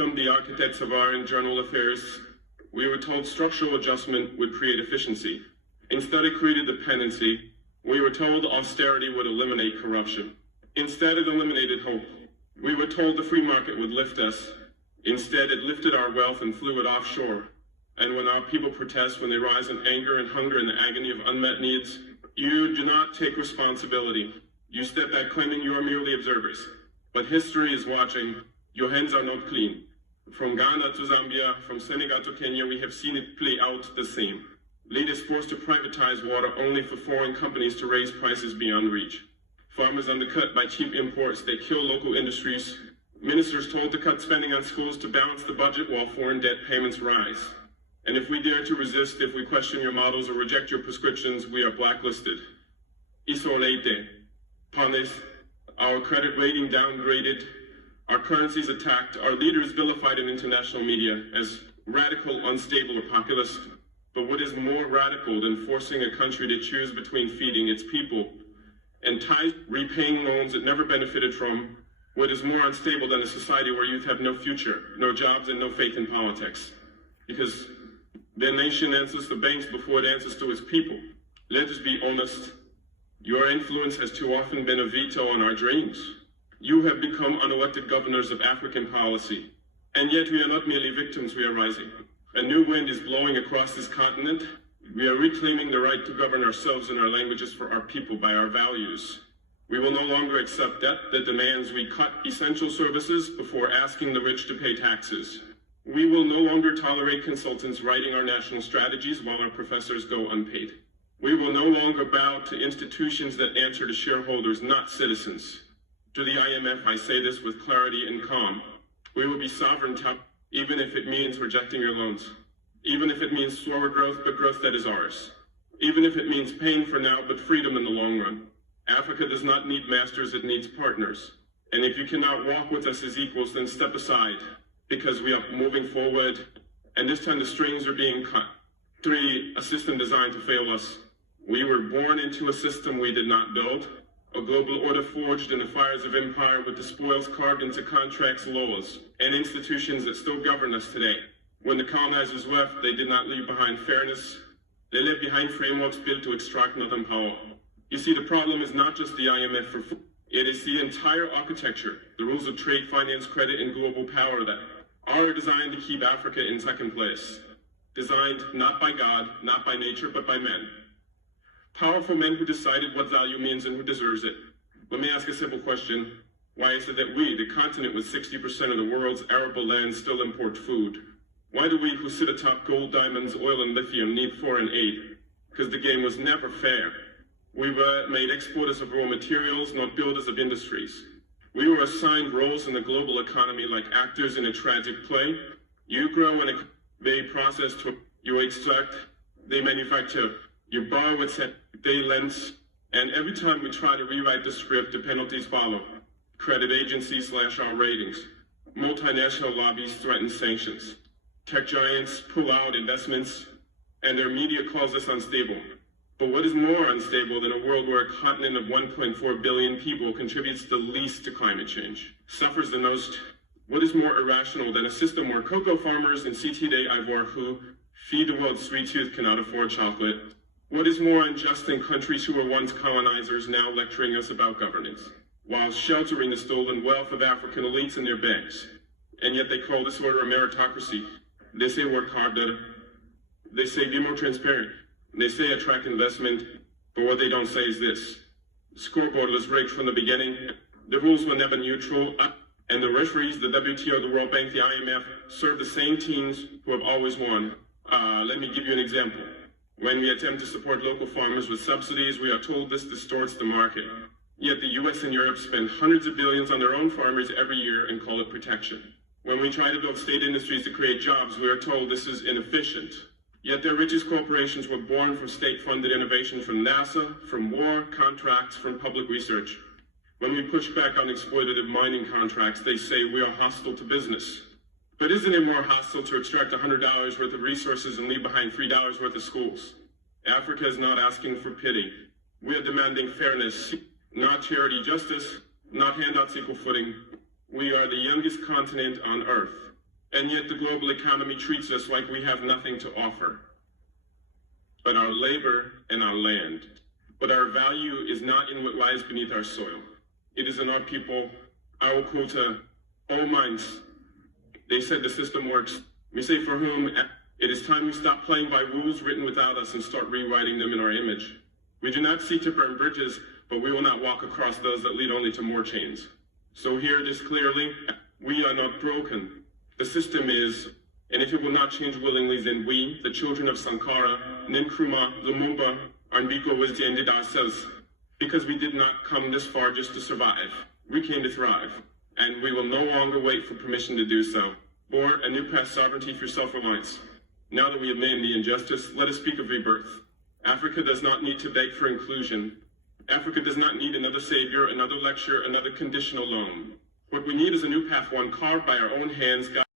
become the architects of our internal affairs, we were told structural adjustment would create efficiency. Instead, it created dependency. We were told austerity would eliminate corruption. Instead, it eliminated hope. We were told the free market would lift us. Instead, it lifted our wealth and flew it offshore. And when our people protest, when they rise in anger and hunger and the agony of unmet needs, you do not take responsibility. You step back claiming you are merely observers. But history is watching. Your hands are not clean. From Ghana to Zambia, from Senegal to Kenya, we have seen it play out the same. Leaders forced to privatize water only for foreign companies to raise prices beyond reach. Farmers undercut by cheap imports, they kill local industries. Ministers told to cut spending on schools to balance the budget while foreign debt payments rise. And if we dare to resist, if we question your models or reject your prescriptions, we are blacklisted. Isolate. Punished. Our credit rating downgraded. Our currencies attacked. Our leaders vilified in international media as radical, unstable, or populist. But what is more radical than forcing a country to choose between feeding its people and repaying loans it never benefited from? What is more unstable than a society where youth have no future, no jobs, and no faith in politics? Because the nation answers the banks before it answers to its people. Let us be honest. Your influence has too often been a veto on our dreams. You have become unelected governors of African policy. And yet we are not merely victims, we are rising. A new wind is blowing across this continent. We are reclaiming the right to govern ourselves and our languages for our people by our values. We will no longer accept debt that demands we cut essential services before asking the rich to pay taxes. We will no longer tolerate consultants writing our national strategies while our professors go unpaid. We will no longer bow to institutions that answer to shareholders, not citizens. To the IMF, I say this with clarity and calm. We will be sovereign, even if it means rejecting your loans. Even if it means slower growth, but growth that is ours. Even if it means pain for now, but freedom in the long run. Africa does not need masters, it needs partners. And if you cannot walk with us as equals, then step aside, because we are moving forward, and this time the strings are being cut. 3, a system designed to fail us. We were born into a system we did not build, a global order forged in the fires of empire with the spoils carved into contracts, laws, and institutions that still govern us today. When the colonizers left, they did not leave behind fairness. They left behind frameworks built to extract, not empower. You see, the problem is not just the IMF for food. It is the entire architecture, the rules of trade, finance, credit, and global power that are designed to keep Africa in second place. Designed not by God, not by nature, but by men. Powerful men who decided what value means and who deserves it. Let me ask a simple question. Why is it that we, the continent with 60% of the world's arable land, still import food? Why do we who sit atop gold, diamonds, oil, and lithium need foreign aid? Because the game was never fair. We were made exporters of raw materials, not builders of industries. We were assigned roles in the global economy like actors in a tragic play. You grow and they process, you extract, they manufacture. You borrow, they lend, and every time we try to rewrite the script, the penalties follow. Credit agencies slash our ratings. Multinational lobbies threaten sanctions. Tech giants pull out investments, and their media calls us unstable. But what is more unstable than a world where a continent of 1.4 billion people contributes the least to climate change, suffers the most? What is more irrational than a system where cocoa farmers in Cité d'Ivoire who feed the world's sweet tooth cannot afford chocolate? What is more unjust than countries who were once colonizers now lecturing us about governance, while sheltering the stolen wealth of African elites in their banks? And yet they call this order a meritocracy. They say work harder. They say be more transparent. They say attract investment, but what they don't say is this. The scoreboard was rigged from the beginning. The rules were never neutral, and the referees, the WTO, the World Bank, the IMF, serve the same teams who have always won. Let me give you an example. When we attempt to support local farmers with subsidies, we are told this distorts the market. Yet the US and Europe spend hundreds of billions on their own farmers every year and call it protection. When we try to build state industries to create jobs, we are told this is inefficient. Yet their richest corporations were born from state-funded innovation from NASA, from war, contracts, from public research. When we push back on exploitative mining contracts, they say we are hostile to business. But isn't it more hostile to extract $100 worth of resources and leave behind $3 worth of schools? Africa is not asking for pity. We are demanding fairness, not charity justice, not handouts equal footing. We are the youngest continent on Earth. And yet the global economy treats us like we have nothing to offer but our labor and our land. But our value is not in what lies beneath our soil. It is in our people, our quota, all minds. They said the system works. We say for whom, it is time we stop playing by rules written without us and start rewriting them in our image. We do not seek to burn bridges, but we will not walk across those that lead only to more chains. So hear this clearly, we are not broken. The system is, and if it will not change willingly, then we, the children of Sankara, Nkrumah, Lumumba, and Biko was the ended ourselves. Because we did not come this far just to survive. We came to thrive. And we will no longer wait for permission to do so. Or a new path sovereignty through self-reliance. Now that we have named the injustice, let us speak of rebirth. Africa does not need to beg for inclusion. Africa does not need another savior, another lecture, another conditional loan. What we need is a new path, one carved by our own hands.